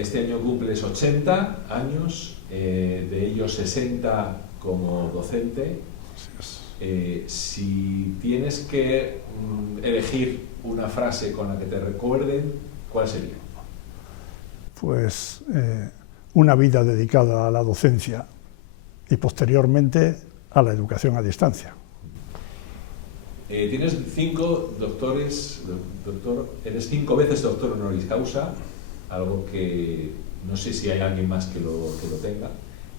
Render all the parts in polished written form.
Este año cumples 80 años, de ellos 60 como docente. Si tienes que elegir una frase con la que te recuerden, ¿cuál sería? Pues una vida dedicada a la docencia y posteriormente a la educación a distancia. Tienes 5 doctores, eres 5 veces doctor honoris causa, algo que no sé si hay alguien más que lo tenga.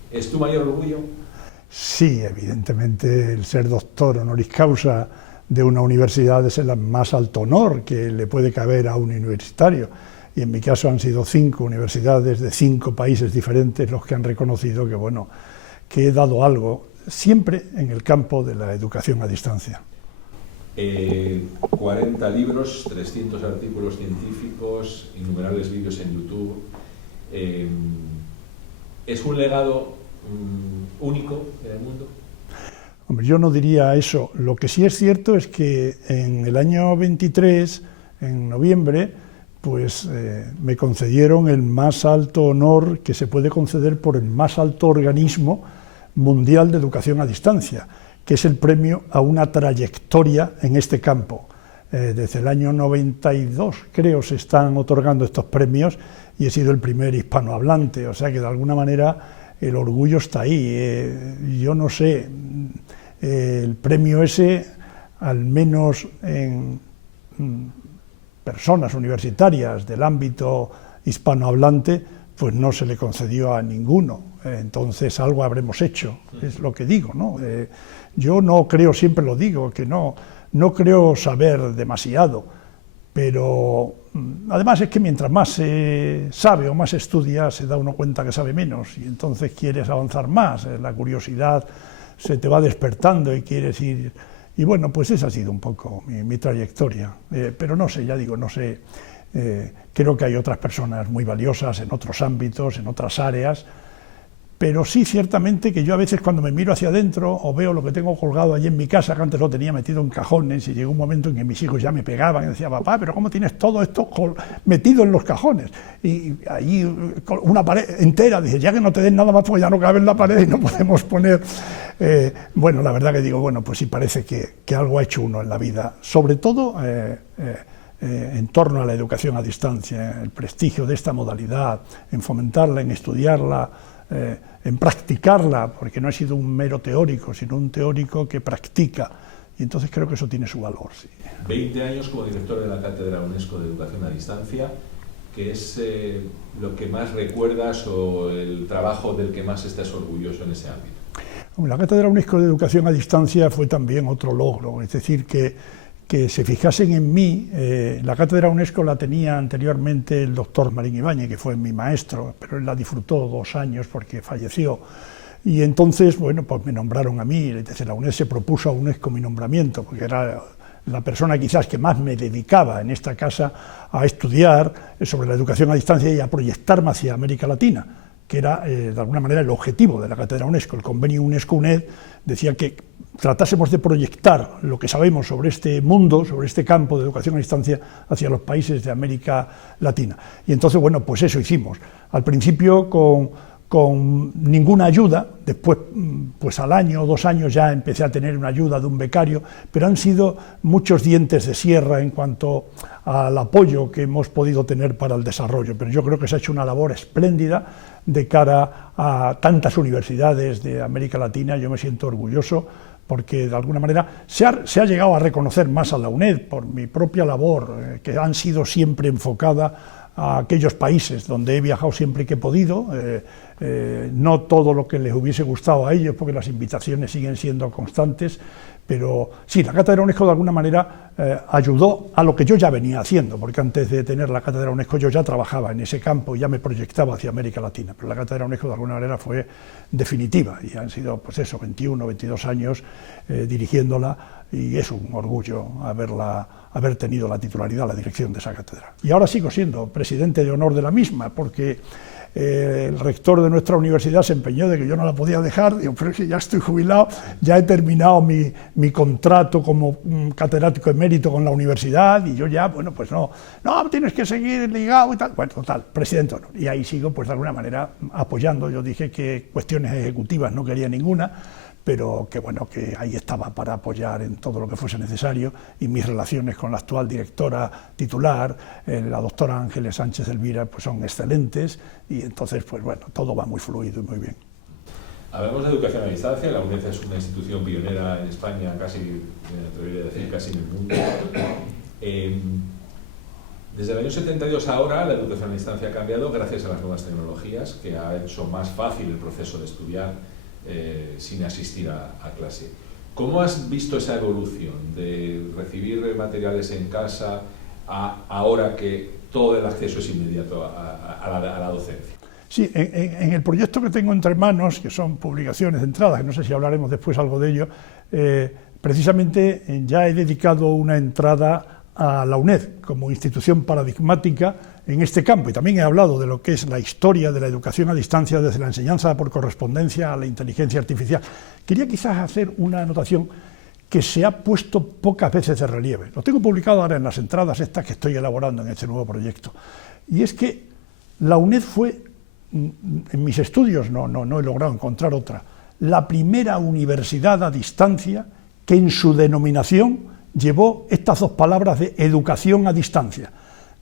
¿Es tu mayor orgullo? Sí, evidentemente el ser doctor honoris causa de una universidad es el más alto honor que le puede caber a un universitario. Y en mi caso han sido 5 universidades de 5 países diferentes los que han reconocido que, bueno, que he dado algo, siempre en el campo de la educación a distancia. 40 libros, 300 artículos científicos, innumerables vídeos en YouTube. ¿Es un legado único en el mundo? Hombre, yo no diría eso. Lo que sí es cierto es que en el año 23, en noviembre, pues me concedieron el más alto honor que se puede conceder por el más alto organismo mundial de educación a distancia, que es el premio a una trayectoria en este campo. Desde el año 92, creo, se están otorgando estos premios y he sido el primer hispanohablante, o sea que de alguna manera el orgullo está ahí. Yo no sé, el premio ese, al menos en personas universitarias del ámbito hispanohablante, pues no se le concedió a ninguno. Entonces algo habremos hecho, es lo que digo, ¿no? Yo no creo, siempre lo digo, que no creo saber demasiado, pero además es que mientras más se sabe o más se estudia, se da uno cuenta que sabe menos, y entonces quieres avanzar más, la curiosidad se te va despertando y quieres ir. Y bueno, pues esa ha sido un poco mi trayectoria, pero no sé, ya digo, no sé, creo que hay otras personas muy valiosas en otros ámbitos, en otras áreas, pero sí ciertamente que yo a veces cuando me miro hacia adentro o veo lo que tengo colgado allí en mi casa, que antes lo tenía metido en cajones, y llegó un momento en que mis hijos ya me pegaban y decían, papá, pero ¿cómo tienes todo esto metido en los cajones? Y allí una pared entera, dice, ya que no te den nada más porque ya no cabe en la pared y no podemos poner. Bueno, la verdad que digo, bueno, pues sí parece que algo ha hecho uno en la vida, sobre todo en torno a la educación a distancia, el prestigio de esta modalidad, en fomentarla, en estudiarla, en practicarla, porque no he sido un mero teórico, sino un teórico que practica, y entonces creo que eso tiene su valor. Sí. 20 años como director de la Cátedra UNESCO de Educación a Distancia, ¿qué es lo que más recuerdas o el trabajo del que más estás orgulloso en ese ámbito? La Cátedra UNESCO de Educación a Distancia fue también otro logro, es decir, que se fijasen en mí. La Cátedra UNESCO la tenía anteriormente el doctor Marín Ibáñez, que fue mi maestro, pero él la disfrutó 2 años porque falleció. Y entonces, bueno, pues me nombraron a mí, desde la UNED se propuso a UNESCO mi nombramiento, porque era la persona quizás que más me dedicaba en esta casa a estudiar sobre la educación a distancia y a proyectarme hacia América Latina, que era de alguna manera el objetivo de la Cátedra UNESCO. El convenio UNESCO-UNED decía que tratásemos de proyectar lo que sabemos sobre este mundo, sobre este campo de educación a distancia, hacia los países de América Latina. Y entonces, bueno, pues eso hicimos. Al principio con ninguna ayuda, después, pues al año o 2 años ya empecé a tener una ayuda de un becario, pero han sido muchos dientes de sierra en cuanto al apoyo que hemos podido tener para el desarrollo, pero yo creo que se ha hecho una labor espléndida de cara a tantas universidades de América Latina. Yo me siento orgulloso porque de alguna manera se ha llegado a reconocer más a la UNED por mi propia labor, que han sido siempre enfocada a aquellos países donde he viajado siempre que he podido, no todo lo que les hubiese gustado a ellos, porque las invitaciones siguen siendo constantes, pero sí, la Cátedra UNESCO de alguna manera ayudó a lo que yo ya venía haciendo, porque antes de tener la Cátedra UNESCO yo ya trabajaba en ese campo y ya me proyectaba hacia América Latina, pero la Cátedra UNESCO de alguna manera fue definitiva y han sido, pues eso, 21, 22 años dirigiéndola, y es un orgullo haber tenido la titularidad, la dirección de esa cátedra. Y ahora sigo siendo presidente de honor de la misma, porque el rector de nuestra universidad se empeñó de que yo no la podía dejar. Digo, pero es que ya estoy jubilado, ya he terminado mi contrato como catedrático emérito con la universidad y yo ya, bueno, pues no, tienes que seguir ligado y tal. Bueno, total, presidente honor. Y ahí sigo, pues de alguna manera, apoyando. Yo dije que cuestiones ejecutivas no quería ninguna, pero que bueno, que ahí estaba para apoyar en todo lo que fuese necesario, y mis relaciones con la actual directora titular, la doctora Ángeles Sánchez Elvira, pues son excelentes, y entonces, pues bueno, todo va muy fluido y muy bien. Hablamos de educación a distancia. La UNED es una institución pionera en España, casi, me atrevería a decir, casi en el mundo. Desde el año 72 a ahora, la educación a distancia ha cambiado gracias a las nuevas tecnologías, que ha hecho más fácil el proceso de estudiar sin asistir a clase. ¿Cómo has visto esa evolución de recibir materiales en casa a ahora que todo el acceso es inmediato a la docencia? Sí, en el proyecto que tengo entre manos, que son publicaciones de entrada, que no sé si hablaremos después algo de ello, precisamente ya he dedicado una entrada a la UNED como institución paradigmática en este campo, y también he hablado de lo que es la historia de la educación a distancia, desde la enseñanza por correspondencia a la inteligencia artificial. Quería quizás hacer una anotación que se ha puesto pocas veces de relieve. Lo tengo publicado ahora en las entradas estas que estoy elaborando en este nuevo proyecto. Y es que la UNED fue, en mis estudios no he logrado encontrar otra, la primera universidad a distancia que en su denominación llevó estas dos palabras de educación a distancia.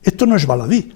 Esto no es baladí,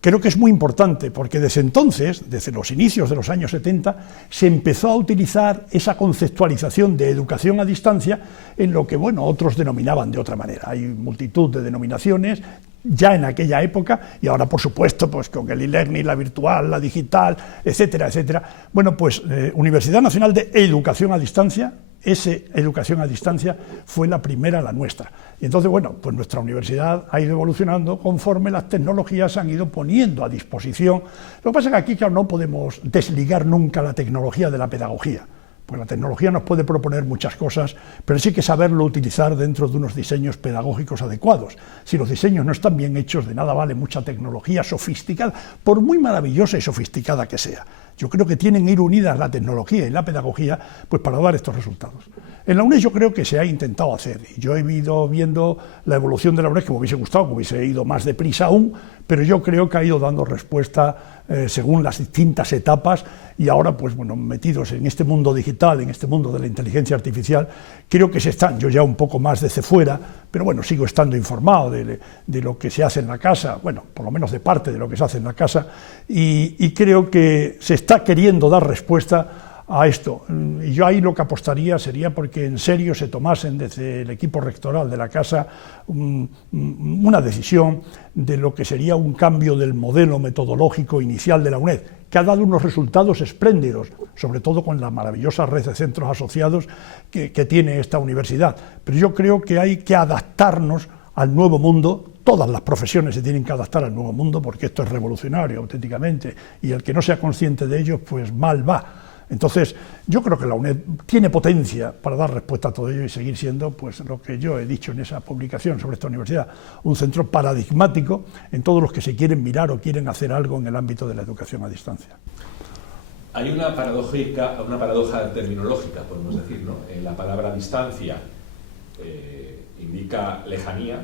creo que es muy importante, porque desde entonces, desde los inicios de los años 70, se empezó a utilizar esa conceptualización de educación a distancia en lo que, bueno, otros denominaban de otra manera. Hay multitud de denominaciones ya en aquella época, y ahora, por supuesto, pues con el e-learning, la virtual, la digital, etcétera, etcétera. Bueno, pues Universidad Nacional de Educación a Distancia, esa educación a distancia fue la primera, la nuestra. Y entonces, bueno, pues nuestra universidad ha ido evolucionando conforme las tecnologías se han ido poniendo a disposición. Lo que pasa es que aquí, claro, no podemos desligar nunca la tecnología de la pedagogía, pues la tecnología nos puede proponer muchas cosas, pero sí hay que saberlo utilizar dentro de unos diseños pedagógicos adecuados. Si los diseños no están bien hechos, de nada vale mucha tecnología sofisticada, por muy maravillosa y sofisticada que sea. Yo creo que tienen que ir unidas la tecnología y la pedagogía, pues para dar estos resultados. En la UNED yo creo que se ha intentado hacer. Yo he ido viendo la evolución de la UNED, que me hubiese gustado, que hubiese ido más deprisa aún, pero yo creo que ha ido dando respuesta según las distintas etapas, y ahora, pues bueno, metidos en este mundo digital, en este mundo de la inteligencia artificial, creo que se están, yo ya un poco más desde fuera, pero bueno, sigo estando informado de lo que se hace en la casa, bueno, por lo menos de parte de lo que se hace en la casa, y creo que se está queriendo dar respuesta a esto. Y yo ahí lo que apostaría sería porque en serio se tomasen desde el equipo rectoral de la casa una decisión de lo que sería un cambio del modelo metodológico inicial de la UNED, que ha dado unos resultados espléndidos, sobre todo con la maravillosa red de centros asociados que tiene esta universidad. Pero yo creo que hay que adaptarnos al nuevo mundo. Todas las profesiones se tienen que adaptar al nuevo mundo, porque esto es revolucionario auténticamente, y el que no sea consciente de ello, pues mal va. Entonces, yo creo que la UNED tiene potencia para dar respuesta a todo ello y seguir siendo, pues, lo que yo he dicho en esa publicación sobre esta universidad, un centro paradigmático en todos los que se quieren mirar o quieren hacer algo en el ámbito de la educación a distancia. Hay una paradoja terminológica, podemos decir, ¿no? La palabra distancia indica lejanía,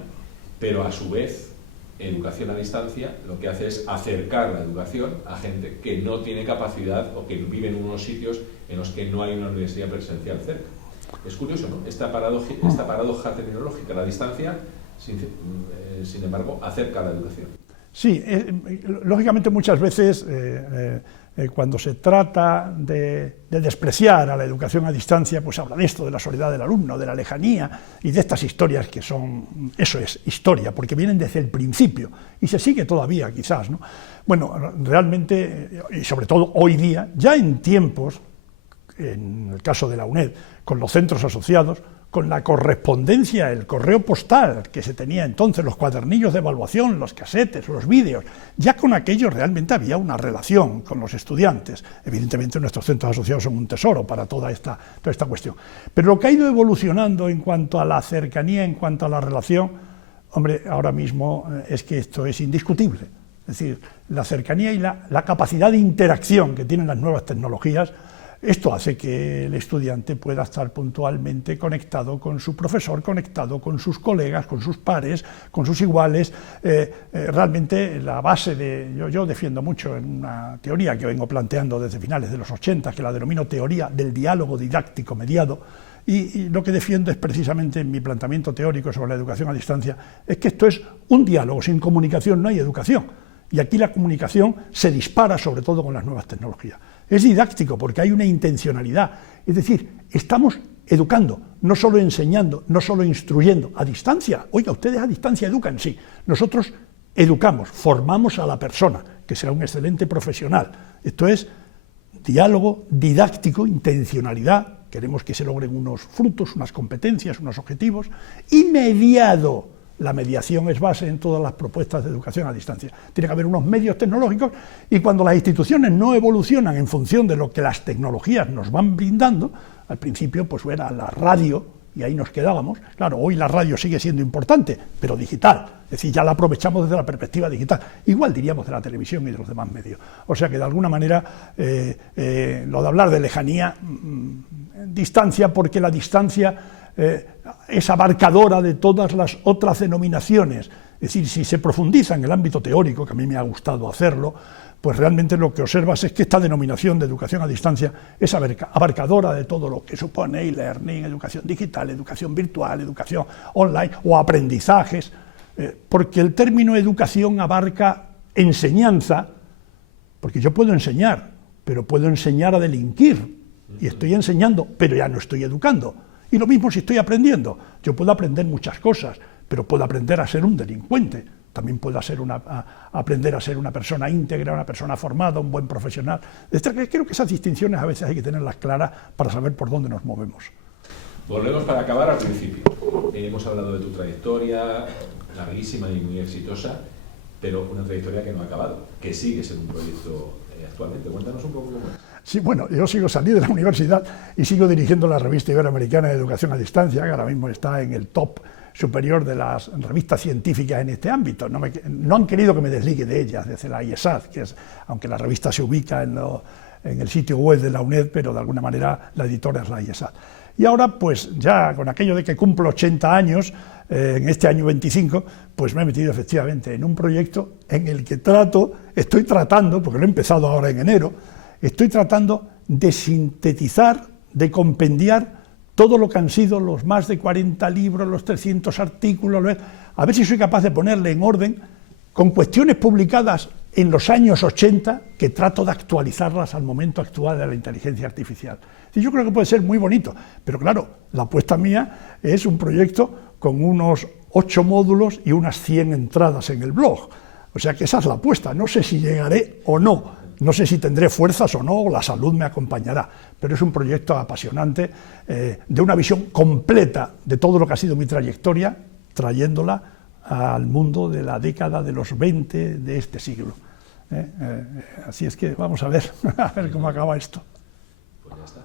pero a su vez educación a distancia lo que hace es acercar la educación a gente que no tiene capacidad o que vive en unos sitios en los que no hay una universidad presencial cerca. Es curioso, ¿no? Esta paradoja terminológica, la distancia, sin embargo, acerca la educación. Sí, lógicamente muchas veces cuando se trata de despreciar a la educación a distancia, pues habla de esto, de la soledad del alumno, de la lejanía y de estas historias que son, eso es, historia, porque vienen desde el principio y se sigue todavía quizás, ¿no? Bueno, realmente, y sobre todo hoy día, ya en tiempos, en el caso de la UNED, con los centros asociados, con la correspondencia, el correo postal que se tenía entonces, los cuadernillos de evaluación, los casetes, los vídeos, ya con aquello realmente había una relación con los estudiantes. Evidentemente nuestros centros asociados son un tesoro para toda esta cuestión. Pero lo que ha ido evolucionando en cuanto a la cercanía, en cuanto a la relación, hombre, ahora mismo es que esto es indiscutible. Es decir, la cercanía y la capacidad de interacción que tienen las nuevas tecnologías, esto hace que el estudiante pueda estar puntualmente conectado con su profesor, conectado con sus colegas, con sus pares, con sus iguales. Realmente la base de... Yo defiendo mucho en una teoría que vengo planteando desde finales de los 80, que la denomino teoría del diálogo didáctico mediado, y lo que defiendo es precisamente en mi planteamiento teórico sobre la educación a distancia, es que esto es un diálogo, sin comunicación no hay educación. Y aquí la comunicación se dispara sobre todo con las nuevas tecnologías. Es didáctico porque hay una intencionalidad, es decir, estamos educando, no solo enseñando, no solo instruyendo, a distancia. Oiga, ustedes a distancia educan, sí. Nosotros educamos, formamos a la persona, que será un excelente profesional. Esto es diálogo didáctico, intencionalidad, queremos que se logren unos frutos, unas competencias, unos objetivos, y mediado. La mediación es base en todas las propuestas de educación a distancia. Tiene que haber unos medios tecnológicos y cuando las instituciones no evolucionan en función de lo que las tecnologías nos van brindando, al principio pues era la radio y ahí nos quedábamos. Claro, hoy la radio sigue siendo importante, pero digital, es decir, ya la aprovechamos desde la perspectiva digital. Igual diríamos de la televisión y de los demás medios. O sea que de alguna manera lo de hablar de lejanía, distancia, porque la distancia es abarcadora de todas las otras denominaciones. Es decir, si se profundiza en el ámbito teórico, que a mí me ha gustado hacerlo, pues realmente lo que observas es que esta denominación de educación a distancia es abarcadora de todo lo que supone e-learning, educación digital, educación virtual, educación online o aprendizajes, porque el término educación abarca enseñanza, porque yo puedo enseñar, pero puedo enseñar a delinquir, y estoy enseñando, pero ya no estoy educando. Y lo mismo si estoy aprendiendo. Yo puedo aprender muchas cosas, pero puedo aprender a ser un delincuente. También puedo aprender a ser una persona íntegra, una persona formada, un buen profesional. Creo que esas distinciones a veces hay que tenerlas claras para saber por dónde nos movemos. Volvemos para acabar al principio. Hemos hablado de tu trayectoria, larguísima y muy exitosa, pero una trayectoria que no ha acabado, que sigue siendo un proyecto actualmente. Cuéntanos un poco cómo es. Sí, bueno, yo salí de la universidad y sigo dirigiendo la revista Iberoamericana de Educación a Distancia, que ahora mismo está en el top superior de las revistas científicas en este ámbito. No han querido que me desligue de ellas, desde la IESAD, que es, aunque la revista se ubica en el sitio web de la UNED, pero de alguna manera la editora es la IESAD. Y ahora, pues ya con aquello de que cumplo 80 años, en este año 25, pues me he metido efectivamente en un proyecto en el que estoy tratando, porque lo he empezado ahora en enero, estoy tratando de sintetizar, de compendiar todo lo que han sido los más de 40 libros, los 300 artículos, a ver si soy capaz de ponerle en orden con cuestiones publicadas en los años 80 que trato de actualizarlas al momento actual de la inteligencia artificial. Y yo creo que puede ser muy bonito, pero claro, la apuesta mía es un proyecto con unos 8 módulos y unas 100 entradas en el blog. O sea que esa es la apuesta, no sé si llegaré o no. No sé si tendré fuerzas o no, o la salud me acompañará, pero es un proyecto apasionante, de una visión completa de todo lo que ha sido mi trayectoria, trayéndola al mundo de la década de los 20 de este siglo. Así es que vamos a ver cómo acaba esto. Pues ya está.